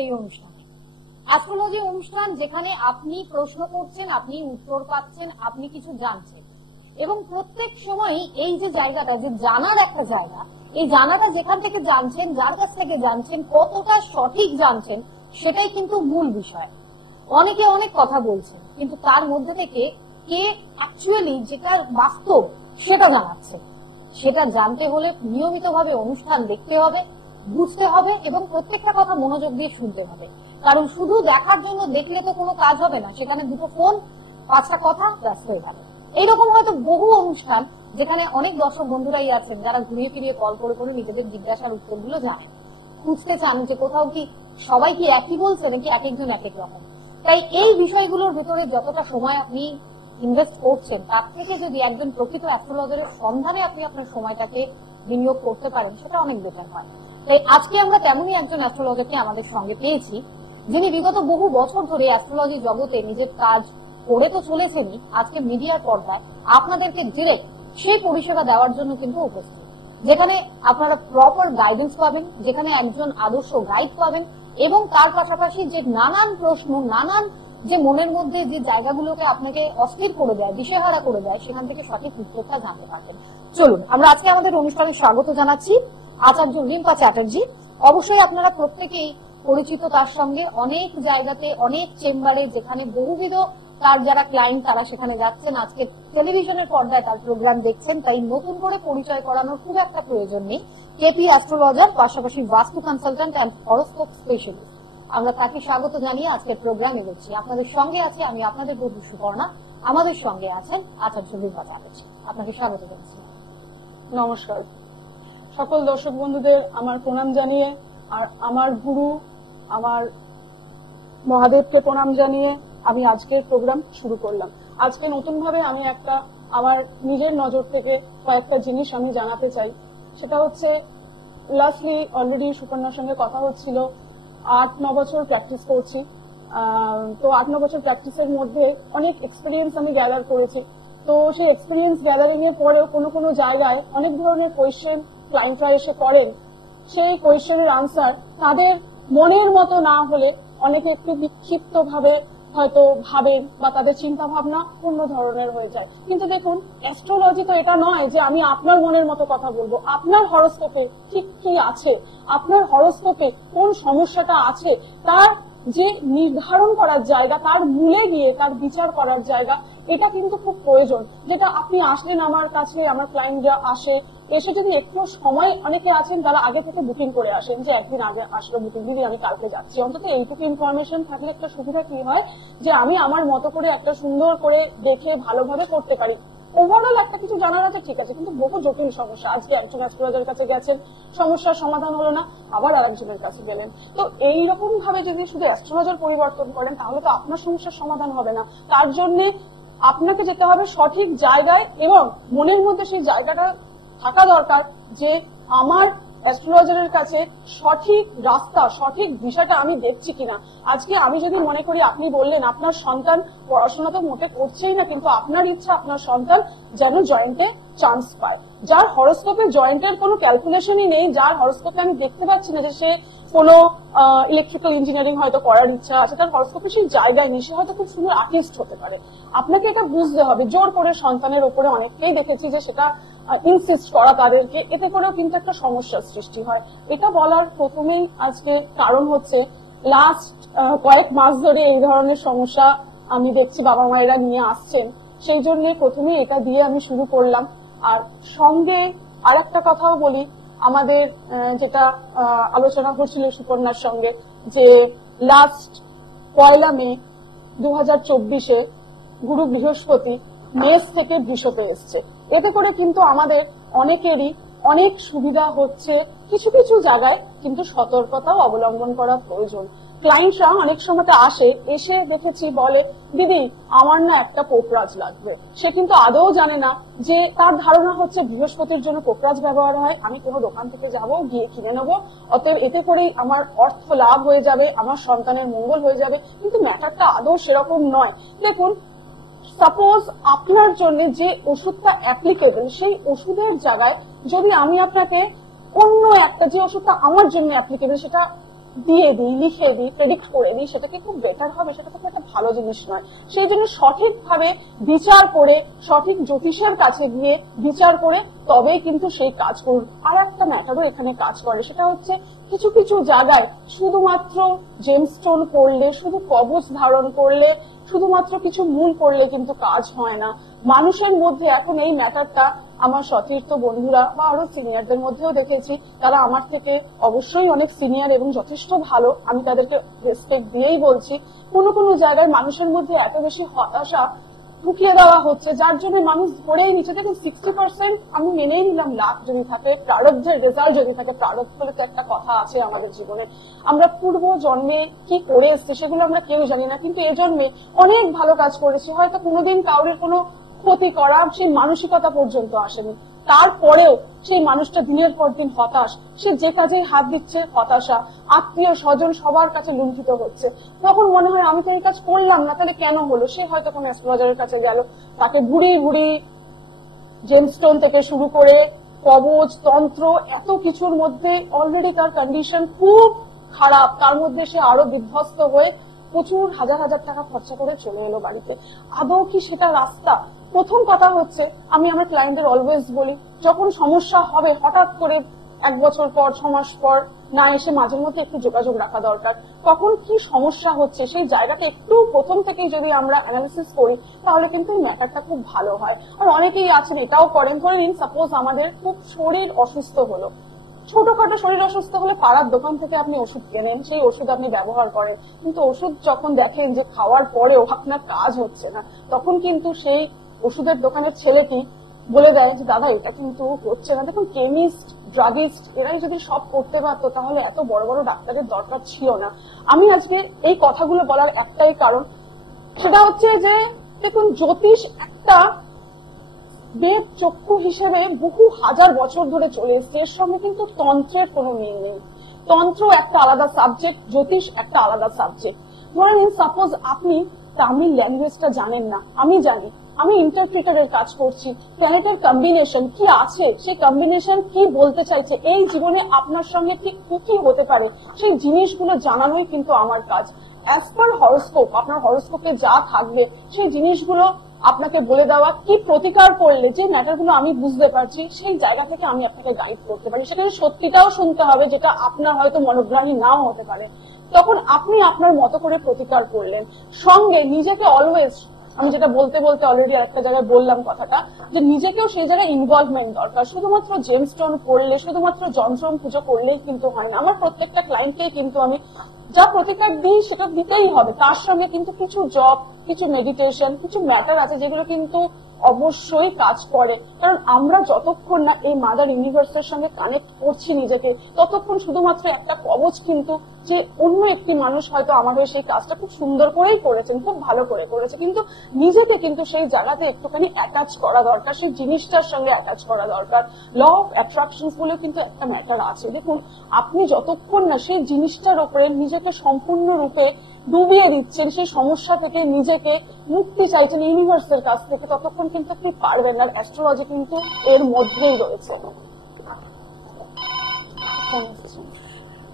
সেই অনুষ্ঠানে অ্যাস্ট্রোলজি অনুষ্ঠান, যেখানে আপনি প্রশ্ন করছেন, আপনি উত্তর পাচ্ছেন, আপনি কিছু জানছেন, এবং প্রত্যেক সময় এই যে জায়গাটা, যে জানার একটা জায়গা, এই জানাটা যেখান থেকে জানছেন, যার কাছ থেকে জানছেন, কতটা সঠিক জানছেন, সেটাই কিন্তু মূল বিষয়। অনেকে অনেক কথা বলছেন, কিন্তু তার মধ্যে থেকে কে অ্যাকচুয়ালি যেটা বাস্তব সেটা জানাচ্ছে, সেটা জানতে হলে নিয়মিতভাবে অনুষ্ঠান দেখতে হবে, বুঝতে হবে, এবং প্রত্যেকটা কথা মনোযোগ দিয়ে শুনতে হবে। কারণ শুধু দেখার জন্য দেখলে তো কোনো কাজ হবে না, সেখানে দুটো ফোন, 5টা কথা ব্যস্ত হয়ে যাবে। এইরকম হয়তো বহু অনুষ্ঠান যেখানে অনেক দর্শক বন্ধুরাই আছেন যারা ঘুরিয়ে ফিরিয়ে কল করে করে নিজেদের জিজ্ঞাসার উত্তরগুলো জানেন, খুঁজতে চান যে কোথাও কি সবাই কি একই বলছে নাকি এক একজন এক এক রকম। তাই এই বিষয়গুলোর ভিতরে যতটা সময় আপনি ইনভেস্ট করছেন, তার থেকে যদি একজন প্রকৃত অ্যাস্ট্রোলজারের সন্ধানে আপনি আপনার সময়টাকে বিনিয়োগ করতে পারেন, সেটা অনেক বেটার হয়। তাই আজকে আমরা তেমনই একজন অ্যাস্ট্রোলজারকে আমাদের সঙ্গে পেয়েছি, যিনি বিগত বহু বছর ধরে অ্যাস্ট্রোলজি জগতে নিজের কাজ করে তো চলেছেনই, আজকে মিডিয়ার পর্দায় আপনাদেরকে ডিরেক্ট সেই পরিষেবা দেওয়ার জন্য কিন্তু উপস্থিত, যেখানে আপনারা প্রপার গাইডেন্স পাবেন, যেখানে একজন আদর্শ গাইড পাবেন, এবং তার পাশাপাশি যে নানান প্রশ্ন, নানান যে মনের মধ্যে যে জায়গাগুলোকে আপনাকে অস্থির করে দেয়, দিশেহারা করে দেয়, সেখান থেকে সঠিক উত্তরটা জানতে পারবেন। চলুন আমরা আজকে আমাদের অনুষ্ঠানে স্বাগত জানাচ্ছি আচার্য রিম্পা চ্যাটার্জি। অবশ্যই আপনারা প্রত্যেকেই পরিচিত তার সঙ্গে, অনেক জায়গাতে, অনেক চেম্বারে, যেখানে বহুবিধ তার যারা ক্লায়েন্ট তারা সেখানে যাচ্ছেন, আজকে টেলিভিশনের পর্দায় তার প্রোগ্রাম দেখছেন, তাই নতুন করে পরিচয় করানোর খুব একটা প্রয়োজন নেই। কেপি অ্যাস্ট্রোলজার, পাশাপাশি বাস্তু কনসালট্যান্ট অ্যান্ড হরোস্কোপ স্পেশালিস্ট। আমরা তাকে স্বাগত জানিয়ে আজকের প্রোগ্রাম এগোচ্ছি। আপনাদের সঙ্গে আছি আমি আপনাদের বন্ধু সুপর্ণা, আমাদের সঙ্গে আছেন আচার্য রিম্পা চ্যাটার্জি। আপনাকে স্বাগত জানাচ্ছি। নমস্কার সকল দর্শক বন্ধুদের আমার প্রণাম জানিয়ে, আর আমার গুরু আমার মহাদেবকে প্রণাম জানিয়ে আমি আজকের প্রোগ্রাম শুরু করলাম। আজকে নতুন ভাবে আমি একটা আমার নিজের নজর থেকে কয়েকটা জিনিস আমি জানাতে চাই। সেটা হচ্ছে, লাস্টলি অলরেডি সুপর্ণার সঙ্গে কথা হচ্ছিল, 8-9 বছর প্র্যাকটিস করছি। তো 8-9 বছর প্র্যাকটিসের মধ্যে অনেক এক্সপিরিয়েন্স আমি গ্যাদার করেছি। তো সেই এক্সপিরিয়েন্স গ্যাদারিং এর পরেও কোনো কোনো জায়গায় অনেক ধরনের কোয়েশ্চেন ক্লায়েন্টরা এসে করেন, সেই কোয়েশ্চেনের আনসার তাদের মনের মতো না হলে অনেকে একটু বিক্ষিপ্ত ভাবে হয়তো ভাবেন, বা তাদের চিন্তা ভাবনা অন্য ধরনের হয়ে যায়। কিন্তু দেখুন, অ্যাস্ট্রোলজি তো এটা নয় যে আমি আপনার মনের মতো কথা বলবো। আপনার হরোস্কোপে ঠিক কি আছে, আপনার হরোস্কোপে কোন সমস্যাটা আছে, তার যে নির্ধারণ করার জায়গা, তার মূলে গিয়ে তার বিচার করার জায়গা, এটা কিন্তু খুব প্রয়োজন। যেটা আপনি আসলেন আমার কাছে, আমার ক্লায়েন্টরা আসে, এসে যদি একটু সময়, অনেকে আছেন তারা আগে থেকে বুকিং করে আসেন, যে একদিন আগে আসলো বুকিং, দিদি আমি কালকে যাচ্ছি। অন্তত এইটুকু ইনফরমেশন থাকলে একটা সুবিধা কি হয়, যে আমি আমার মতো করে একটা সুন্দর করে দেখে ভালোভাবে করতে পারি। ওভারঅল একটা কিছু জানার আছে, ঠিক আছে, কিন্তু বহু জটিল সমস্যা। আজকে একজন অ্যাস্ট্রোলজারের কাছে গেছেন, সমস্যার সমাধান হলো না, আবার আরেকজনের কাছে গেলেন। তো এইরকম ভাবে যদি শুধু অ্যাস্ট্রোলজার পরিবর্তন করেন, তাহলে তো আপনার সমস্যার সমাধান হবে না। তার জন্য আপনাকে যেতে হবে সঠিক জায়গায়, এবং মনের মধ্যে সেই জায়গাটা থাকা দরকার যে আমার অ্যাস্ট্রোলজারের কাছে সঠিক রাস্তা, সঠিক বিষয়টা আমি দেখছি কিনা। আজকে আমি যদি মনে করি, আপনি বললেন আপনার সন্তান পড়াশোনা তো মোটে করছেই না, কিন্তু আপনার ইচ্ছা আপনার সন্তান যেন জয়েন্টে চান্স পায়, যার হরোস্কোপে জয়েন্টের কোনো ক্যালকুলেশনই নেই, যার হরোস্কোপে আমি দেখতে পাচ্ছি না যে সে কোনো ইলেকট্রিক্যাল ইঞ্জিনিয়ারিং হয়তো করার ইচ্ছা আছে, তার হরোস্কোপে সেই জায়গায় নেই, সে হয়তো খুব সুন্দর আর্টিস্ট হতে পারে। আপনাকে এটা বুঝতে হবে। জোর করে সন্তানের উপরে অনেককেই দেখেছি যে সেটা ইনসিস্ট করা তাদেরকে, এতে করেও কিন্তু একটা সমস্যার সৃষ্টি হয়। এটা বলার প্রথমেই আজকে কারণ হচ্ছে, লাস্ট কয়েক মাস ধরে এই ধরনের সমস্যা আমি দেখছি বাবা মায়েরা নিয়ে আসছেন, সেই জন্য প্রথমে এটা দিয়ে আমি শুরু করলাম। আর সঙ্গে আর একটা কথাও বলি, আমাদের যেটা আলোচনা হচ্ছিল সুপর্ণার সঙ্গে, যে লাস্ট 1 মে 2024-এ গুরু বৃহস্পতি মেষ থেকে বৃষতে এসছে। এতে করে কিন্তু আমাদের অনেকেরই অনেক সুবিধা হচ্ছে, কিছু কিছু জায়গায় কিন্তু সতর্কতাও অবলম্বন করা প্রয়োজন। ক্লায়েন্টরা অনেক সময় আসে, এসে দেখেছি বলে, দিদি আমার না একটা পোপরাজ লাগবে। সে কিন্তু আদৌ জানে না যে, তার ধারণা হচ্ছে বৃহস্পতির জন্য পোপরাজ ব্যবহার হয়, আমি কোনো দোকান থেকে যাব, গিয়ে কিনে নেবো, অতএব এতে করেই আমার অর্থ লাভ হয়ে যাবে, আমার সন্তানের মঙ্গল হয়ে যাবে। কিন্তু ম্যাটারটা আদৌ সেরকম নয়। দেখুন, সাপোজ আপনার জন্য যে ওষুধটা অ্যাপ্লিকেবল, সেই ওষুধের জায়গায় যদি আমি আপনাকে অন্য একটা, যে ওষুধটা আমার জন্য অ্যাপ্লিকেবল, সেটা দিয়ে দিই, লিখে দিই, প্রেডিক্ট করে দিই, সেটাকে খুব বেটার হবে, সেটা খুব একটা ভালো জিনিস নয়। সেই জন্য সঠিকভাবে বিচার করে, সঠিক জ্যোতিষের কাছে গিয়ে বিচার করে তবেই কিন্তু সেই কাজ করুন। আর একটা ম্যাটারও এখানে কাজ করে, সেটা হচ্ছে কিছু কিছু জায়গায় শুধুমাত্র জেমস্টোন করলে, শুধু কবচ ধারণ করলে, শুধুমাত্র কিছু মূল করলে কিন্তু কাজ হয় না। মানুষের মধ্যে এখন এই ম্যাটারটা আমার সতীর্থ বন্ধুরা বা আরো সিনিয়রদের মধ্যেও দেখেছি, তারা আমার থেকে অবশ্যই অনেক সিনিয়র এবং যথেষ্ট ভালো, আমি তাদেরকে রেসপেক্ট দিয়েই বলছি। কোনো কোনো জায়গায় মানুষের মধ্যে এত বেশি হতাশা ঢুকিয়ে দেওয়া হচ্ছে, যার জন্য মানুষ ধরেই নিচ্ছে। দেখুন 60% আমি মেনেই নিলাম লাখ যদি থাকে, প্রারব্ধের রেজাল্ট যদি থাকে, প্রারব্ধ বলে তো একটা কথা আছে আমাদের জীবনে, আমরা পূর্ব জন্মে কি করে এসছি সেগুলো আমরা কেউ জানি না, কিন্তু এ জন্মে অনেক ভালো কাজ করেছি, হয়তো কোনোদিন কাউরের কোনো ক্ষতি করা সেই মানসিকতা পর্যন্ত আসেনি, তারপরেও সেই মানুষটা দিনের পর দিন হতাশ, সে যে কাজে হাত দিচ্ছে হতাশা, আত্মীয় স্বজন সবার কাছে লুণ্ঠিত হচ্ছে। তখন মনে হয় আমি তো এই কাজ করলাম না, তাহলে কেন হলো? সে হয়তো কোনো অ্যাস্ট্রোলজারের কাছে গেল, তাকে বুড়ি বুড়ি জেমস্টোন থেকে শুরু করে কবচ, তন্ত্র, এত কিছুর মধ্যে অলরেডি তার কন্ডিশন খুব খারাপ, তার মধ্যে সে আরো বিধ্বস্ত হয়ে প্রচুর হাজার হাজার টাকা খরচা করে চলে এলো বাড়িতে। আদৌ কি সেটা রাস্তা? প্রথম কথা হচ্ছে, আমি আমার ক্লায়েন্টদের অলওয়েজ বলি, যখন সমস্যা হবে হঠাৎ করে 1 বছর পর, 6 মাস পর না এসে মাঝে মধ্যে একটু যোগাযোগ রাখা দরকার। কখন কি সমস্যা হচ্ছে সেই জায়গাটা একটু প্রথম থেকেই যদি আমরা অ্যানালিসিস করি, তাহলে কিন্তু ম্যাটারটা খুব ভালো হয়। আর অনেকেই আছেন এটাও করেন, ধরে নিন সাপোজ আমাদের খুব শরীর অসুস্থ হলো, ছোটখাটো শরীর অসুস্থ হলে পাড়ার দোকান থেকে আপনি ওষুধ কেনেন, সেই ওষুধ আপনি ব্যবহার করেন, কিন্তু ওষুধ যখন দেখেন যে খাওয়ার পরেও আপনার কাজ হচ্ছে না, তখন কিন্তু সেই ওষুধের দোকানের ছেলেটি বলে দেয় যে দাদা এটা কিন্তু হচ্ছে না। দেখুন কেমিস্ট, ড্রাগিস্ট এরাই যদি সব করতে পারতো তাহলে এত বড় বড় ডাক্তারের দরকার ছিল না। আমি আজকে এই কথাগুলো বলার একটাই কারণ, সেটা হচ্ছে যে দেখুন জ্যোতিষ একটা বেদ চক্ষু হিসেবে বহু হাজার বছর ধরে চলে এসছে, এর সঙ্গে কিন্তু তন্ত্রের কোনো মিল নেই। তন্ত্র একটা আলাদা সাবজেক্ট, জ্যোতিষ একটা আলাদা সাবজেক্ট। ধরে নিন সাপোজ আপনি তামিল ল্যাঙ্গুয়েজটা জানেন না, আমি জানি, আমি ইন্টারপ্রিটারের কাজ করছি, প্ল্যানেটের কম্বিনেশন কি আছে, সেই কম্বিনেশন কি বলতে চাইছে, এই জীবনে আপনার সঙ্গে ঠিক কি হতে পারে, সেই জিনিসগুলো জানানোই কিন্তু আমার কাজ। অ্যাজ পার হরোস্কোপ, আপনার হরোস্কোপে যা থাকবে সেই জিনিসগুলো আপনাকে বলে দেওয়া, কি প্রতিকার করলে যে ম্যাটারগুলো আমি বুঝতে পারছি সেই জায়গা থেকে আমি আপনাকে গাইড করতে পারি। সেখানে সত্যিটাও শুনতে হবে যেটা আপনার হয়তো মনোগ্রাহী নাও হতে পারে, তখন আপনি আপনার মতো করে প্রতিকার করলেন। সঙ্গে নিজেকে অলওয়েজ, আমি যেটা বলতে বলতে অলরেডি একটা জায়গায় বললাম কথাটা, যে নিজেকেও সেই জায়গায় ইনভলভমেন্ট দরকার। শুধুমাত্র জেমস্টোন করলে, শুধুমাত্র যন্ত্রম পুজো করলেই কিন্তু হয় না। আমার প্রত্যেকটা ক্লায়েন্টকেই কিন্তু আমি যা প্রতিকার দিই সেটা দিতেই হবে, তার সঙ্গে কিন্তু কিছু জব, কিছু মেডিটেশন, কিছু ম্যাটার আছে যেগুলো কিন্তু অবশ্যই কাজ করে। কারণ আমরা যতক্ষণ না এই মাদার ইউনিভার্সের সঙ্গে কানেক্ট করছি নিজেকে, ততক্ষণ শুধুমাত্র একটা কবচ কিন্তু, যে অন্য একটি মানুষ হয়তো আমাদের সেই কাজটা খুব সুন্দর করেই করেছেন, খুব ভালো করে করেছে, কিন্তু নিজেকে কিন্তু সেই জায়গাতে একটুখানি অ্যাটাচ করা দরকার, সেই জিনিসটার সঙ্গে অ্যাটাচ করা দরকার। ল অফ অ্যাট্রাকশন বলেও কিন্তু একটা ম্যাটার আছে। দেখুন আপনি যতক্ষণ না সেই জিনিসটার উপরে নিজেকে সম্পূর্ণরূপে ডুবিয়ে দিচ্ছেন, সেই সমস্যা থেকে নিজেকে মুক্তি চাইছেন ইউনিভার্সের কাছ থেকে, ততক্ষণ কিন্তু আপনি পারবেন না। অ্যাস্ট্রোলজি কিন্তু এর মধ্যেই রয়েছে।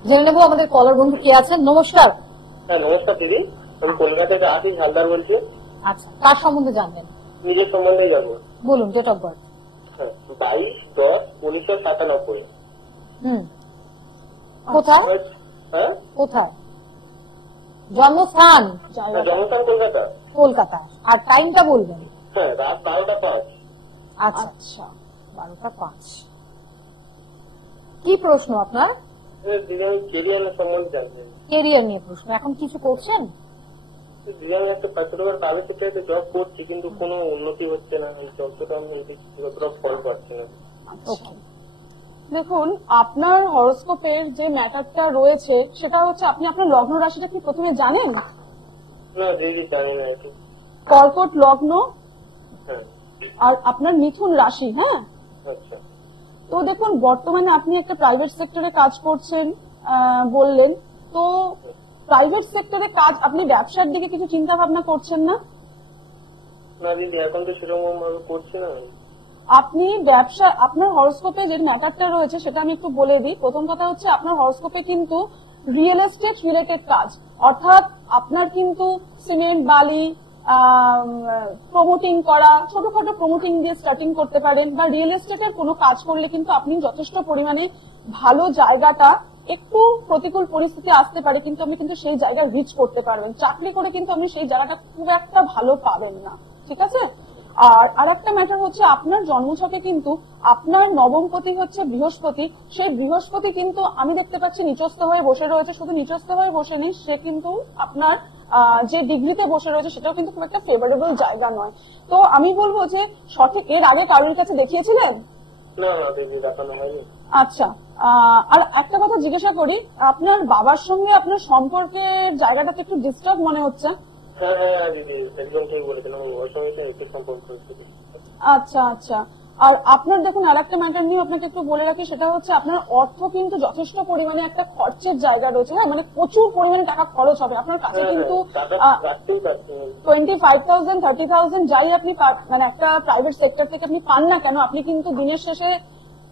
জেনে নেবো আমাদের কলার বন্ধু কে আছেন। নমস্কার। হ্যাঁ নমস্কার দিদি, আমি কলকাতা থেকে আশিস হালদার বলছি। আচ্ছা, কার সম্বন্ধে জানবেন? নিজের সম্বন্ধে জানবো। বলুন, ডেট অফ বার্থ। হ্যাঁ 22/10/1997। কোথায়? হ্যাঁ কোথায় জন্মস্থান? জন্মস্থান কলকাতা। কলকাতা। আর টাইমটা বলবেন? হ্যাঁ রাত 12টা 5। আচ্ছা, 12টা 5। কি প্রশ্ন আপনার? দিদি আমি কেরিয়ারের সম্বন্ধে জানছি। কেরিয়ার নিয়ে প্রশ্ন। এখন কিছু করছেন? দিদি আমি একটা পার্টিকুলার কাজের ক্ষেত্রে জব করছি, কিন্তু কোনো উন্নতি হচ্ছে না, যতটা আমি যতটা ফল পাচ্ছি না। ওকে, দেখুন আপনার হরোস্কোপের যে ম্যাটারটা রয়েছে সেটা হচ্ছে, আপনি আপনার লগ্ন রাশিটা কি প্রথমে জানেন? না দিদি জানি না একটু। কর্কট লগ্ন হ্যাঁ। আর আপনার মিথুন রাশি। হ্যাঁ, আচ্ছা। তো দেখুন বর্তমানে আপনি একটা প্রাইভেট সেক্টরে কাজ করছেন বললেন, তো প্রাইভেট সেক্টরে কাজ, আপনি ব্যবসার দিকে কিছু চিন্তা ভাবনা করছেন না? না দিদি এখন তো সেরকম ভাবে করছি না। আপনি ব্যবসা, আপনার হরোস্কোপে যে ম্যাটারটা রয়েছে সেটা আমি একটু বলে দিই। প্রথম কথা হচ্ছে আপনার হরোস্কোপে কিন্তু রিয়েল এস্টেট রিলেটেড কাজ, অর্থাৎ আপনার কিন্তু সিমেন্ট, বালি, প্রমোটিং করা, ছোটখাটো প্রমোটিং দিয়ে স্টার্টিং করতে পারেন, বা রিয়েল এস্টেটের কোনো কাজ করলে কিন্তু আপনি যথেষ্ট পরিমাণে ভালো জায়গাটা, একটু প্রতিকূল পরিস্থিতি আসতে পারে কিন্তু আপনি কিন্তু সেই জায়গায় রিচ করতে পারবেন। চাকরি করে কিন্তু আপনি সেই জায়গাটা খুব একটা ভালো পাবেন না, ঠিক আছে? আর একটা ম্যাটার হচ্ছে আপনার জন্মছকে কিন্তু আপনার নবমপতি হচ্ছে বৃহস্পতি। সেই বৃহস্পতি কিন্তু আমি দেখতে পাচ্ছি নিচস্থ হয়ে বসে রয়েছে। শুধু নিচস্থ হয়ে বসে নেই, সে কিন্তু আপনার যে ডিগ্রিতে বসে রয়েছে সেটাও কিন্তু খুব একটা ফেভারেবল জায়গা নয়। তো আমি বলবো যে সঠিক, এর আগে কারোর কাছে দেখিয়েছিলেন? না না দিদি, দেখানো হয়নি। আচ্ছা, আর একটা কথা জিজ্ঞাসা করি, আপনার বাবার সঙ্গে আপনার সম্পর্কের জায়গাটাতে একটু ডিস্টার্ব মনে হচ্ছে। হ্যাঁ হ্যাঁ দিদি, একদম ঠিক বলেছেন, আমার ওর সঙ্গে একটু সম্পর্ক হয়েছিল। আচ্ছা আচ্ছা, আর আপনার দেখুন আর একটা ম্যাটার নিয়ে আপনাকে একটু বলে রাখি, সেটা হচ্ছে আপনার অর্থ কিন্তু যথেষ্ট পরিমাণে একটা খরচের জায়গা রয়েছে। হ্যাঁ, মানে প্রচুর পরিমাণে টাকা খরচ হবে আপনার কাছে কিন্তু। 25,000 30,000 যাই আপনি মানে একটা প্রাইভেট সেক্টর থেকে আপনি পান না কেন, আপনি কিন্তু দিনের শেষে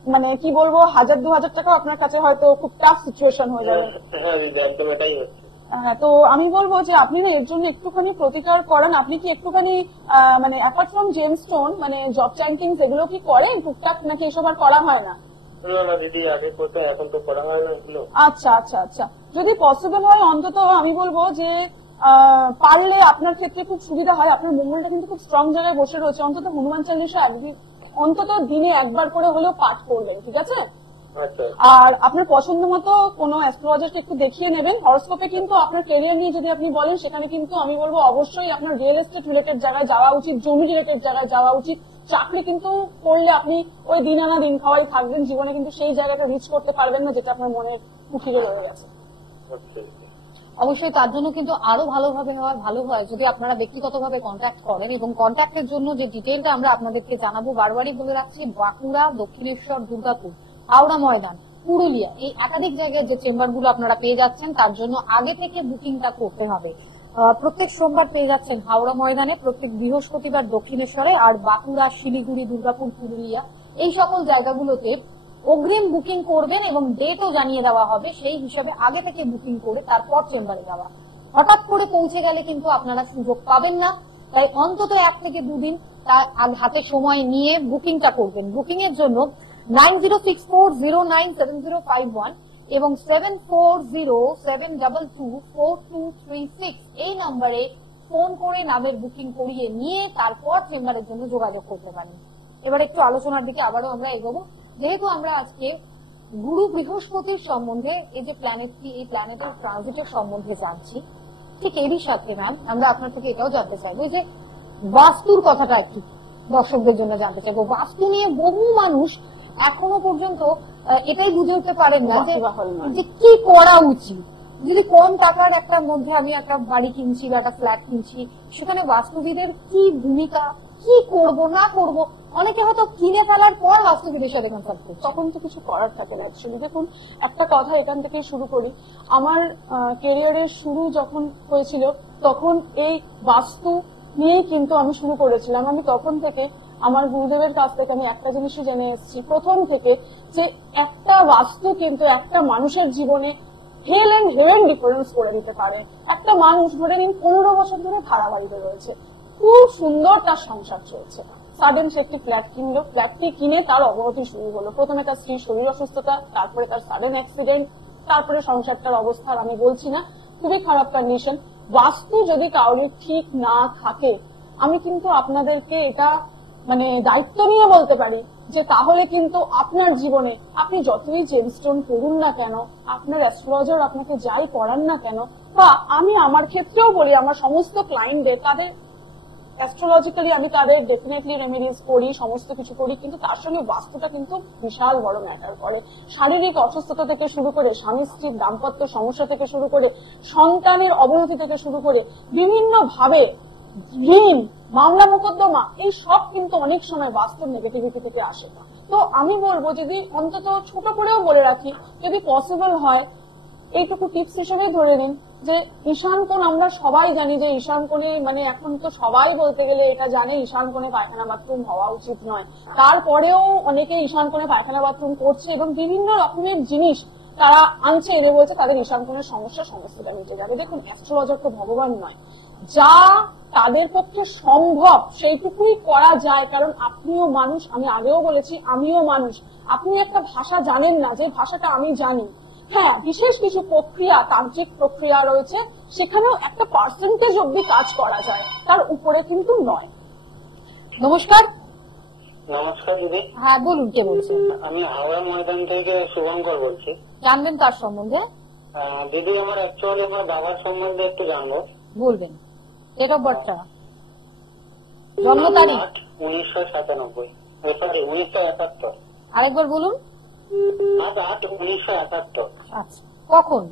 মানে কি বলবো 1000-2000 টাকা আপনার কাছে হয়তো খুব টাফ সিচুয়েশন হয়ে যাবে। হ্যাঁ দিদি, একদম এটাই হচ্ছে। তো আমি বলবো যে আপনি না এর জন্য একটুখানি প্রতিকার করান। আপনি কি একটুখানি মানে অ্যাপার্ট ফ্রম জেমস্টোন মানে জব চ্যান্টিং এগুলো কি করেন টুকটাক, নাকি এসব আর করা হয় না? না না দিদি, আগে করতে, এখন তো করা হয় না এগুলো। আচ্ছা আচ্ছা আচ্ছা, যদি পসিবল হয় অন্তত আমি বলবো যে পারলে আপনার ক্ষেত্রে খুব সুবিধা হয়, আপনার মঙ্গলটা কিন্তু খুব স্ট্রং জায়গায় বসে রয়েছে, অন্তত হনুমান চালিসা অন্তত দিনে একবার করে হলেও পাঠ করবেন, ঠিক আছে? আচ্ছা, আর আপনার পছন্দ মতো কোনো অ্যাস্ট্রোলজারকে একটু দেখিয়ে নেবেন। হরোস্কোপে কিন্তু আপনার ক্যারিয়ার নিয়ে যদি আপনি বলেন, সেখানে কিন্তু আমি বলবো অবশ্যই আপনার রিয়েল এস্টেট রিলেটেড জায়গায় যাওয়া উচিত, জমি রিলেটেড জায়গায় যাওয়া উচিত। চাকরি কিন্তু করলে আপনি ওই দিন আনা দিন খাওয়াই থাকবেন, জীবনে কিন্তু সেই জায়গাটা রিচ করতে পারবেন না যেটা আপনার মনের কুঠিরে রয়ে গেছে। আচ্ছা। অবশ্যই তার জন্য কিন্তু আরো ভালোভাবে হওয়ার ভালো হয় যদি আপনারা ব্যক্তিগতভাবে কন্ট্যাক্ট করেন, এবং কন্ট্যাক্টের জন্য যে ডিটেলটা আমরা আপনাদেরকে জানাবো বারবারই বলে রাখছি, বাঁকুড়া, দক্ষিণেশ্বর, দুর্গাপুর, হাওড়া ময়দান, পুরুলিয়া, এই একাধিক জায়গায় যে চেম্বারগুলো আপনারা পেয়ে যাচ্ছেন তার জন্য আগে থেকে বুকিংটা করতে হবে। প্রত্যেক সোমবার পেয়ে যাচ্ছেন হাওড়া ময়দানে, প্রত্যেক বৃহস্পতিবার দক্ষিণেশ্বরে, আর বাঁকুড়া, শিলিগুড়ি, দুর্গাপুর, পুরুলিয়া এই সকল জায়গাগুলোতে অগ্রিম বুকিং করবেন এবং ডেটও জানিয়ে দেওয়া হবে, সেই হিসাবে আগে থেকে বুকিং করে তারপর চেম্বারে যাওয়া। হঠাৎ করে পৌঁছে গেলে কিন্তু আপনারা সুযোগ পাবেন না, তাই অন্তত 1 থেকে 2 দিন তার হাতে সময় নিয়ে বুকিংটা করবেন। বুকিং এর জন্য 9064097051 এবং 7407224236 এই নম্বরে ফোন করে নামের বুকিং করিয়ে নিয়ে তারপর চেম্বারের জন্য যোগাযোগ করতে পারেন। এবার একটু আলোচনার দিকে আবারও আমরা এগোবো। যেহেতু আমরা আজকে গুরু বৃহস্পতির সম্বন্ধে, এই যে প্ল্যানেটটি, এই প্ল্যানেটের ট্রানজিটের সম্বন্ধে জানছি, ঠিক এরই সাথে ম্যাম আমরা আপনার থেকে এটাও জানতে চাইবো যে বাস্তুর কথাটা একটু দর্শকদের জন্য জানতে চাইবো। বাস্তু নিয়ে বহু মানুষ এখনো পর্যন্ত এটাই বুঝে উঠতে পারেন না যে কি করা উচিত। যদি কম টাকার একটা মধ্যে আমি একটা বাড়ি কিনছি বা একটা ফ্ল্যাট কিনছি, সেখানে বাস্তুবিদের কি ভূমিকা, কি করব না করব, অনেকে হয়তো কিনে ফেলার পর বাস্তুবিদের সাথে কনসাল্ট করছে, তখন তো কিছু করার থাকে না। অ্যাকচুয়ালি দেখুন, একটা কথা এখান থেকে শুরু করি। আমার ক্যারিয়ারের শুরু যখন হয়েছিল তখন এই বাস্তু নিয়েই কিন্তু আমি শুরু করেছিলাম। আমি তখন থেকে আমার গুরুদেবের কাছ থেকে আমি একটা জিনিসই জেনে এসেছি প্রথম থেকে, যে একটা বাস্তু কিন্তু একটা মানুষের জীবনে হেল এন্ড হেভেন ডিফারেন্স করে দিতে পারে। একটা মানুষ ধরে নিন 15 বছর ধরে ভাড়া বাড়িতে রয়েছে, খুব সুন্দর তার সংসার চলছে, সাডেন সে একটি ফ্ল্যাট কিনলো, ফ্ল্যাটটি কিনে তার অবনতি শুরু হলো। প্রথমে তার স্ত্রীর শরীর অসুস্থতা, তারপরে তার সাডেন অ্যাক্সিডেন্ট, তারপরে সংসারটার অবস্থা আমি বলছি না, খুবই খারাপ কন্ডিশন। বাস্তু যদি কাউরির ঠিক না থাকে, আমি কিন্তু আপনাদেরকে এটা মানে দায়িত্ব নিয়ে বলতে পারি যে তাহলে কিন্তু আপনার জীবনে আপনি যতই জেমস্টোন পড়ুন না কেন, আপনার অ্যাস্ট্রোলজার আপনাকে যাই পড়ান না কেন, বা আমি আমার ক্ষেত্রেও বলি আমার সমস্ত ক্লায়েন্টদের, তাদের অ্যাস্ট্রোলজিক্যালি আমি তাদের ডেফিনেটলি রেমেডিজ করি, সমস্ত কিছু করি, কিন্তু তার সঙ্গে বাস্তুটা কিন্তু বিশাল বড় ম্যাটার করে। শারীরিক অসুস্থতা থেকে শুরু করে, স্বামী স্ত্রীর দাম্পত্য সমস্যা থেকে শুরু করে, সন্তানের অবনতি থেকে শুরু করে, বিভিন্ন ভাবে ঋণ, মামলা মোকদ্দমা, এই সব কিন্তু অনেক সময় বাস্তুর নেগেটিভিটি থেকে আসে। তো আমি বলবো যদি অন্তত ছোট করেও বলে রাখি, যদি পসিবল হয় এইটুকু টিপস হিসেবেই ধরে নিন যে ঈশান কোণ, আমরা সবাই জানি যে ঈশান কোণে মানে এখন তো সবাই বলতে গেলে এটা জানে ঈশান কোণে পায়খানা বাথরুম হওয়া উচিত নয়, তারপরেও অনেকে ঈশান কোণে পায়খানা বাথরুম করছে এবং বিভিন্ন রকমের জিনিস তারা আনছে, এনে বলছে তাদের ঈশানকোণের সমস্যা সমস্তটা মিটে যাবে। দেখুন, অ্যাস্ট্রোলজার তো ভগবান নয়, যা তাদের পক্ষে সম্ভব সেইটুকুই করা যায়। কারণ আপনিও মানুষ, আমি আগেও বলেছি আমিও মানুষ। আপনি একটা ভাষা জানেন না, যে ভাষাটা আমি জানি। হ্যাঁ, বিশেষ কিছু প্রক্রিয়া, তান্ত্রিক প্রক্রিয়া রয়েছে, সেখানেও একটা পার্সেন্টেজ অব্দি কাজ করা যায়, তার উপরে কিন্তু নয়। নমস্কার। নমস্কার দিদি। হ্যাঁ বলুন, কে বলছেন? আমি হাওড়া ময়দান থেকে শুভঙ্কর বলছি। জানবেন তার সম্বন্ধে? দিদি, আমার অ্যাকচুয়ালি আমার বাবার সম্বন্ধে একটু জানবো। বলবেন। ডেট অফ বার্থটা, জন্ম তারিখ? 1997, সরি 1971। আরেকবার বলুন। 8/8/1971। আচ্ছা, কখন?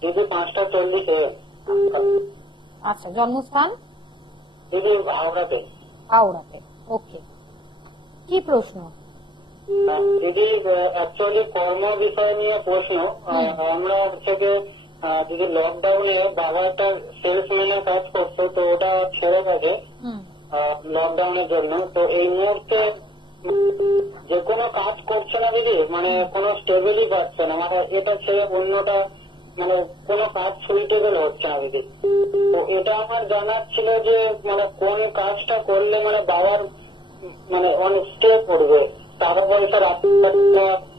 দিদি 5:40 আচ্ছা, জন্মস্থান? দিদি হাওড়াতে। হাওড়াতে, ওকে। কি প্রশ্ন? দিদি অ্যাকচুয়ালি কর্ম বিষয় নিয়ে প্রশ্ন। আমরা হচ্ছে যে দিদি লকডাউনে বাবা একটা সেলসম্যানের কাজ করতো, তো ওটা ছেড়ে থাকে লকডাউনের জন্য। তো এই মুহূর্তে যে কোনো কাজ করছে না দিদি, মানে কোনো স্টেবিলই পাচ্ছে না, মানে এটা ছেড়ে অন্যটা, মানে কোনো কাজ সুইটেবল হচ্ছে না দিদি। তো এটা আমার জানার ছিল যে মানে কোন কাজটা করলে মানে বাবার মানে অনেক স্টে করবে, টাকা পয়সার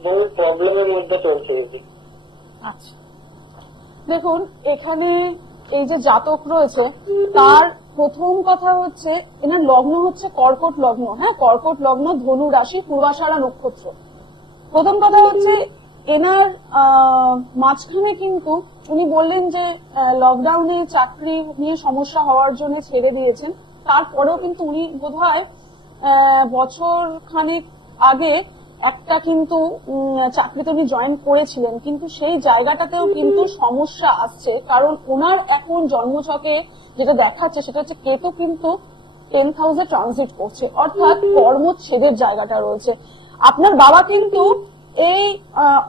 বহু প্রবলেমের মধ্যে চলছে দিদি। আচ্ছা, দেখুন, এখানে এই যে জাতক রয়েছে, তার প্রথম কথা হচ্ছে এনার লগ্ন হচ্ছে কর্কট লগ্ন। হ্যাঁ, কর্কট লগ্ন, ধনু রাশি, পূর্বাষাঢ়া নক্ষত্র। প্রথম কথা হচ্ছে এনার মাঝখানে কিন্তু উনি বললেন যে লকডাউনে চাকরি নিয়ে সমস্যা হওয়ার জন্য ছেড়ে দিয়েছেন। তারপরেও কিন্তু উনি বোধহয় বছর খানেক আগে একটা কিন্তু চাকরিতে উনি জয়েন করেছিলেন, কিন্তু সেই জায়গাটাতেও কিন্তু সমস্যা আসছে। কারণ ওনার এখন জন্মছকে যেটা দেখাচ্ছে সেটা হচ্ছে কেতু কিন্তু 10th হাউসে ট্রানজিট করছে, অর্থাৎ কর্মচ্ছেদের জায়গাটা রয়েছে। আপনার বাবা কিন্তু এই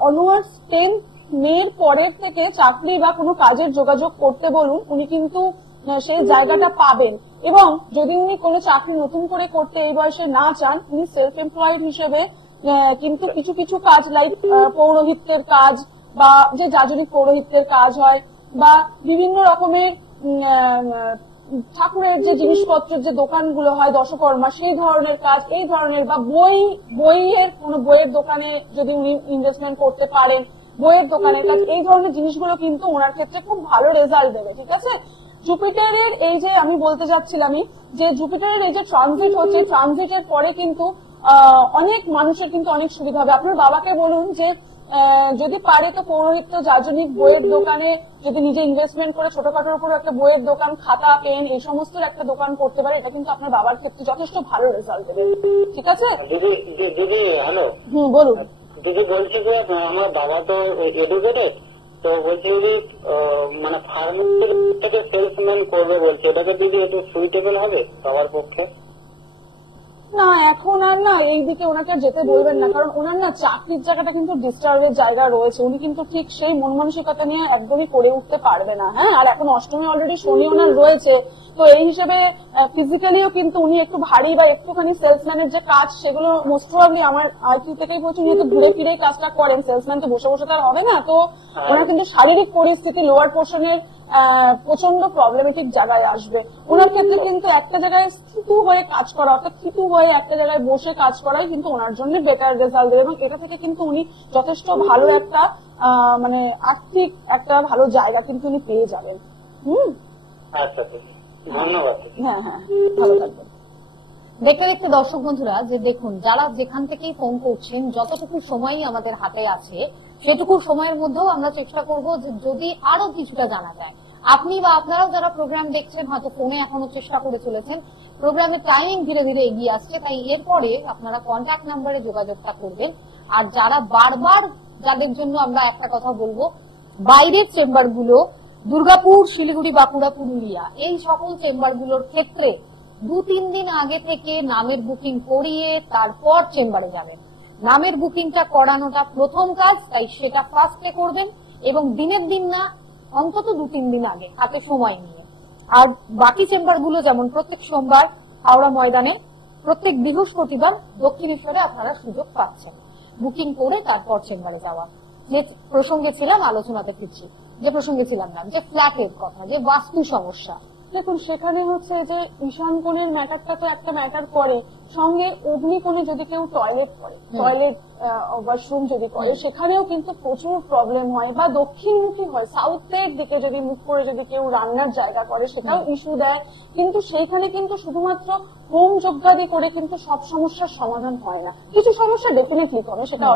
অনওয়ার্ডস 10 মের পরের থেকে চাকরি বা কোনো কাজের যোগাযোগ করতে বলুন, উনি কিন্তু সেই জায়গাটা পাবেন। এবং যদি উনি কোনো চাকরি নতুন করে করতে এই বয়সে না চান, উনি সেলফ এমপ্লয়েড হিসেবে কিন্তু কিছু কিছু কাজ, লাইক পৌরোহিত্যের কাজ বা যে যাজনিক পৌরোহিত্যের কাজ হয়, বা বিভিন্ন রকমের ঠাকুরের যে জিনিসপত্রের যে দোকানগুলো হয় দশকর্মা, সেই ধরনের কাজ, এই ধরনের, বা বইয়ের কোনো বইয়ের দোকানে যদি উনি ইনভেস্টমেন্ট করতে পারেন, বইয়ের দোকানের কাজ, এই ধরনের জিনিসগুলো কিন্তু ওনার ক্ষেত্রে খুব ভালো রেজাল্ট দেবে। ঠিক আছে, জুপিটারের এই যে আমি বলতে চাচ্ছিলামই যে জুপিটারের এই যে ট্রানজিট হচ্ছে, ট্রানজিটের পরে কিন্তু অনেক মানুষের কিন্তু অনেক সুবিধা হবে। আপনার বাবাকে বলুন যে যদি পারে তো পৌরোহিত্য, যাজনিক, বইয়ের দোকানে যদি নিজে ইনভেস্টমেন্ট করে ছোটখাটোর উপর একটা বইয়ের দোকান, খাতা, পেন, এই সমস্ত একটা দোকান করতে পারে। এটা কিন্তু আপনার বাবার ক্ষেত্রে যথেষ্ট ভালো রেজাল্ট দেবে। ঠিক আছে দিদি? হ্যালো। বলুন। দিদি বলছি যে আমার বাবা তো এডুকেটেড, তো বলছি দিদি মানে ফার্মেসি থেকে সেলসম্যান করবে বলছে, এটাকে দিদি একটু সুইটেবল হবে বাবার পক্ষে? না, এখন আর না, এই দিকে ওনাকে যেতে বলবেন না, কারণ ওনার না চাকরির জায়গাটা কিন্তু ডিস্টার্বের জায়গা রয়েছে। উনি কিন্তু ঠিক সেই মন মানসিকতা নিয়ে একদমই করে উঠতে পারবে না। হ্যাঁ, আর এখন অষ্টমী অলরেডি শনি ওনার রয়েছে, তো এই হিসেবে ফিজিক্যালিও কিন্তু উনি একটু ভারী বা একটুখানি সেলসম্যানের যে কাজ, সেগুলো মোস্ট প্রবাবলি আমার আইকিউ থেকেই বলছি, উনি তো ঘুরে ফিরেই কাজটা করেন, সেলসম্যান তো বসে বসে তার হবে না। তো ওনার কিন্তু শারীরিক পরিস্থিতি লোয়ার পোর্শনের প্রচন্ড প্রবলেমেটিক জায়গায় আসবে। ওনার ক্ষেত্রে কিন্তু একটা জায়গায় স্থিতু হয়ে কাজ করা, অর্থাৎ স্থিতু হয়ে একটা জায়গায় বসে কাজ করাই কিন্তু ওনার জন্য বেটার রেজাল্ট দেবে, এবং এটা থেকে কিন্তু উনি যথেষ্ট ভালো একটা মানে আর্থিক একটা ভালো জায়গা কিন্তু উনি পেয়ে যাবেন। আচ্ছা, ধন্যবাদ। হ্যাঁ হ্যাঁ, ভালো থাকবেন। দেখতে দেখতে দর্শক বন্ধুরা, যে দেখুন, যারা যেখান থেকেই ফোন করছেন, যতটুকু সময়ই আমাদের হাতে আছে সেটুকু সময়ের মধ্যেও আমরা চেষ্টা করব যে যদি আরো কিছুটা জানা যায়। আপনি বা আপনারাও যারা প্রোগ্রাম দেখছেন হয়তো ফোনে এখনো চেষ্টা করে চলেছেন, প্রোগ্রামের টাইমিং ধীরে ধীরে এগিয়ে আসছে, তাই এরপরে আপনারা কন্ট্যাক্ট নাম্বারে যোগাযোগটা করবেন। আর যারা বারবার, যাদের জন্য আমরা একটা কথা বলবো, বাইরের চেম্বারগুলো, দুর্গাপুর, শিলিগুড়ি, বাঁকুড়া, পুরুলিয়া, এই সকল চেম্বারগুলোর ক্ষেত্রে 2-3 দিন আগে থেকে নামের বুকিং করিয়ে তারপর চেম্বারে যাবেন। নামের বুকিংটা করানোটা প্রথম কাজ, তাই সেটা ফার্স্টে করবেন, এবং দিনের দিন না, অন্তত 2-3 দিন আগে হাতে সময় নিয়ে। আর বাকি চেম্বারগুলো যেমন প্রত্যেক সোমবার হাওড়া ময়দানে, প্রত্যেক বৃহস্পতিবার দক্ষিণেশ্বরে আপনারা সুযোগ পাচ্ছেন বুকিং করে তারপর চেম্বারে যাওয়া। যে প্রসঙ্গে ছিলাম আলোচনাতে ফিরছি, যে প্রসঙ্গে ছিলাম না, যে ফ্ল্যাটের কথা, যে বাস্তু সমস্যা। দেখুন সেখানে হচ্ছে যে ঈশান কোণের ম্যাটারটা তো একটা ম্যাটার করে, সঙ্গে অগ্নিকোণে যদি কেউ টয়লেট করে, টয়লেট ওয়াশরুম যদি করে, সেখানেও কিন্তু প্রচুর প্রবলেম হয়। বা দক্ষিণমুখী হয়, সাউথের দিকে যদি মুখ করে যদি কেউ রান্নার জায়গা করে, সেটাও ইস্যু দেয়। কিন্তু সেইখানে কিন্তু শুধুমাত্র হোম যজ্ঞাদি করে কিন্তু সব সমস্যার সমাধান হয় না। কিছু সমস্যা ডেফিনেটলি কমে, সেটা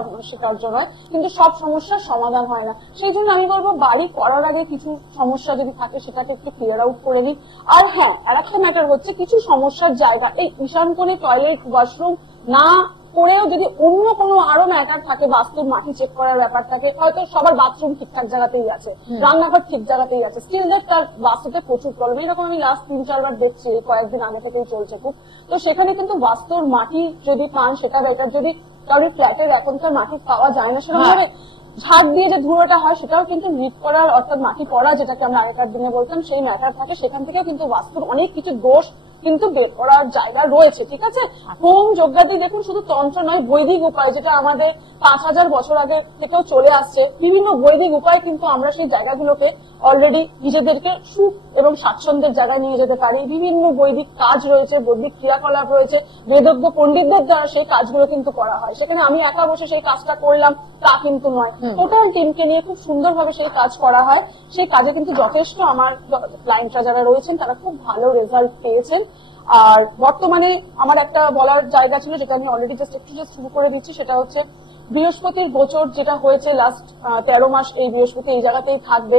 অর্জন হয়, কিন্তু সব সমস্যার সমাধান হয় না। সেই জন্য আমি বলবো বাড়ি করার আগে কিছু সমস্যা যদি থাকে সেটাকে একটু ক্লিয়ার আউট করে নিন। আর হ্যাঁ, আর একটা ম্যাটার হচ্ছে কিছু সমস্যার জায়গা এই ঈশান কোণে টয়লেট ওয়াশরুম না করেও যদি অন্য কোনো আরো ম্যাটার থাকে, বাস্তুর মাটি চেক করার ব্যাপার থাকে, হয়তো সবার বাথরুম ঠিকঠাক জায়গাতেই আছে, রান্নাঘর ঠিক জায়গাতেই আছে, স্টিল দ্যাট তার বাস্তুতে প্রচুর প্রবলেম। এরকম আমি লাস্ট 3-4 বার দেখছি, কয়েকদিন আগে থেকেই চলছে খুব। তো সেখানে কিন্তু বাস্তুর মাটি যদি পান সেটা বেটার। যদি কারোর ফ্ল্যাটের এখনকার মাটি পাওয়া যায় না, সেরকম ভাবে ঝাড় দিয়ে যে ধুলোটা হয় সেটাও কিন্তু নিট করার, অর্থাৎ মাটি পড়া যেটাকে আমরা আগেকার দিনে বলতাম, সেই ম্যাটার থাকে। সেখান থেকে কিন্তু বাস্তুর অনেক কিছু দোষ কিন্তু বের করার জায়গা রয়েছে, ঠিক আছে। হোম যজ্ঞাদি দেখুন শুধু তন্ত্র নয়, বৈদিক উপায় যেটা আমাদের 5000 বছর আগে থেকেও চলে আসছে, বিভিন্ন বৈদিক উপায় কিন্তু আমরা সেই জায়গাগুলোকে অলরেডি নিজেদেরকে সুখ এবং স্বাচ্ছন্দ্যের জায়গায় নিয়ে যেতে পারি। বিভিন্ন বৈদিক কাজ রয়েছে, বৈদিক ক্রিয়াকলাপ রয়েছে, বেদজ্ঞ পণ্ডিতদের দ্বারা সেই কাজগুলো কিন্তু করা হয়। সেখানে আমি একা বসে সেই কাজটা করলাম তা কিন্তু নয়, টোটাল টিমকে নিয়ে খুব সুন্দরভাবে সেই কাজ করা হয়। সেই কাজে কিন্তু যথেষ্ট আমার ক্লায়েন্টরা যারা রয়েছেন তারা খুব ভালো রেজাল্ট পেয়েছেন। আর বর্তমানে আমার একটা বলার জায়গা ছিল, যেটা আমি অলরেডি জাস্ট শুরু করে দিচ্ছি, সেটা হচ্ছে বৃহস্পতির গোচর যেটা হয়েছে লাস্ট 13 মাস, এই বৃহস্পতি এই জায়গাতেই থাকবে।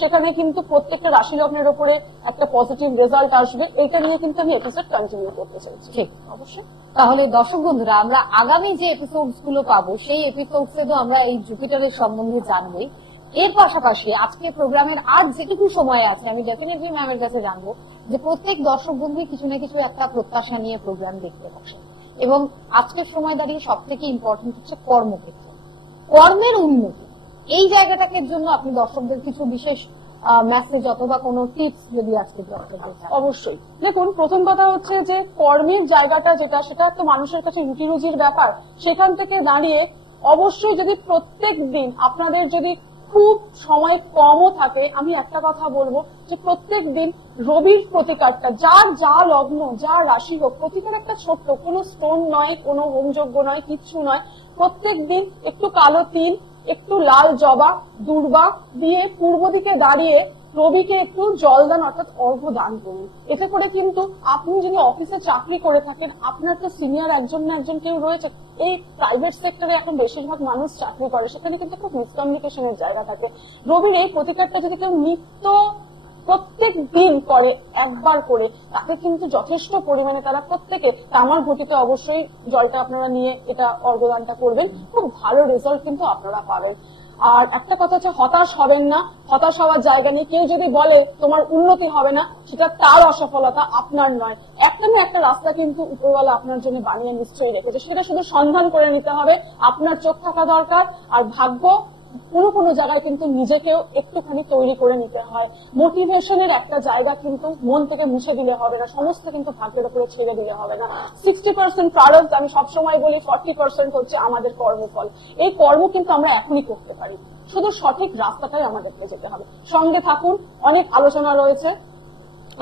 সেখানে কিন্তু প্রত্যেকটা রাশি লগ্নের উপরে একটা পজিটিভ রেজাল্ট আসবে। এটা নিয়ে কিন্তু আমি এপিসোড কন্টিনিউ করতে চাইছি। ঠিক, অবশ্যই। তাহলে দর্শক বন্ধুরা, আমরা আগামী যে এপিসোডস গুলো পাবো সেই এপিসোডসে তো আমরা এই জুপিটারের সম্বন্ধে জানবই। এর পাশাপাশি আজকে প্রোগ্রামের আর যেটুকু সময় আছে আমি ডেফিনেটলি ম্যামের কাছে জানবো যে প্রত্যেক দর্শক বন্ধু কিছু না কিছু একটা প্রত্যাশা নিয়ে প্রোগ্রাম দেখতে বসে, এবং আজকের সময় দাঁড়িয়ে সব থেকে ইম্পর্টেন্ট হচ্ছে কর্মক্ষেত্র, কর্মের উন্নতি। এই জায়গাটাকে জন্য আপনি দর্শকদের কিছু বিশেষ মেসেজ অথবা কোনো টিপস যদি আজকে দর্শকদের চান। অবশ্যই দেখুন, প্রথম কথা হচ্ছে যে কর্মের জায়গাটা যেটা, সেটা তো মানুষের কাছে রুটি রুজির ব্যাপার। সেখান থেকে দাঁড়িয়ে অবশ্যই যদি প্রত্যেক দিন আপনাদের যদি খুব সময় কমও থাকে, আমি একটা কথা বলবো যে প্রত্যেক দিন রবির প্রতিকারটা, যার যা লগ্ন যা রাশি হোক, প্রতিকার একটা ছোট্ট, কোনো স্টোন নয়, কোনো হোমযজ্ঞ নয়, কিচ্ছু নয়, প্রত্যেক দিন একটু কালো তিল, একটু লাল জবা দুর্বা দিয়ে পূর্ব দিকে দাঁড়িয়ে রবিকে একটু জল দান, অর্থাৎ অর্ঘ্য দান করুন। এতে করে কিন্তু আপনি যদি অফিসে চাকরি করে থাকেন, আপনার তো সিনিয়র একজন না একজন কেউ রয়েছে। এই প্রাইভেট সেক্টরে এখন বেশিরভাগ মানুষ চাকরি করে, সেখানে কিন্তু খুব মিসকমিউনিকেশনের জায়গা থাকে। রবির এই প্রতিকারটা যদি কেউ নিত্য প্রত্যেক দিন করে, একবার করে, তাতে কিন্তু যথেষ্ট পরিমাণে তারা প্রত্যেকে তামার ঘটিতে অবশ্যই জলটা আপনারা নিয়ে এটা অর্ঘ্যদানটা করবেন, খুব ভালো রেজাল্ট কিন্তু আপনারা পাবেন। আর একটা কথা হচ্ছে হতাশ হবেন না। হতাশ হওয়ার জায়গা নিয়ে কেউ যদি বলে তোমার উন্নতি হবে না, সেটা তার অসফলতা, আপনার নয়। একটা না একটা রাস্তা কিন্তু উপরওয়ালা আপনার জন্য বানিয়ে নিশ্চয়ই রেখেছে, সেটা শুধু সন্ধান করে নিতে হবে। আপনার চোখ থাকা দরকার, আর ভাগ্য কোনো কোনো জায়গায় কিন্তু নিজেকেও একটুখানি তৈরি করে নিতে হয়। মোটিভেশনের একটা জায়গা কিন্তু মন থেকে মুছে দিলে হবে না, সমস্ত কিন্তু ভাগ্যের উপরে ছেড়ে দিলে হবে না। 60% প্রারব্ধ, আমি সবসময় বলি 40% হচ্ছে আমাদের কর্মফল। এই কর্ম কিন্তু আমরা এখনই করতে পারি, শুধু সঠিক রাস্তাটাই আমাদেরকে যেতে হবে। সঙ্গে থাকুন, অনেক আলোচনা রয়েছে,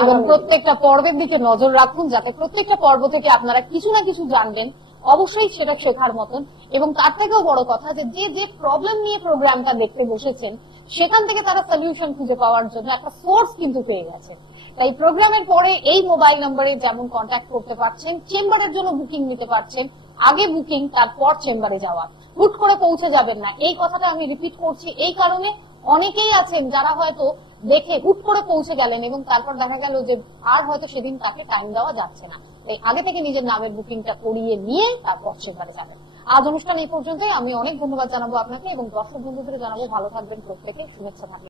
এবং প্রত্যেকটা পর্বের দিকে নজর রাখুন, যাতে প্রত্যেকটা পর্ব থেকে আপনারা কিছু না কিছু জানবেন, অবশ্যই সেটা শেখার মতন। এবং তার থেকেও বড় কথা যে যে প্রবলেম নিয়ে প্রোগ্রামটা দেখতে বসেছেন, সেখান থেকে তারা সলিউশন খুঁজে পাওয়ার জন্য একটা সোর্স কিন্তু পেয়ে গেছে। তাই প্রোগ্রামের পরে এই মোবাইল নম্বরে যেমন কন্ট্যাক্ট করতে পারছেন, চেম্বারের জন্য বুকিং নিতে পারছেন, আগে বুকিং তারপর চেম্বারে যাওয়া, হুট করে পৌঁছে যাবেন না। এই কথাটা আমি রিপিট করছি এই কারণে, অনেকেই আছেন যারা হয়তো দেখে হুট করে পৌঁছে গেলেন এবং তারপর দেখা গেল যে আর হয়তো সেদিন তাকে টাইম দেওয়া যাচ্ছে না। তাই আগে থেকে নিজের নামের বুকিংটা করিয়ে নিয়ে তারপর চেম্বারে যাবেন। আজ অনুষ্ঠান এই পর্যন্তই। আমি অনেক ধন্যবাদ জানাবো আপনাকে এবং দর্শক বন্ধুদের জানাবো ভালো থাকবেন প্রত্যেকে, শুভেচ্ছা থাকবে।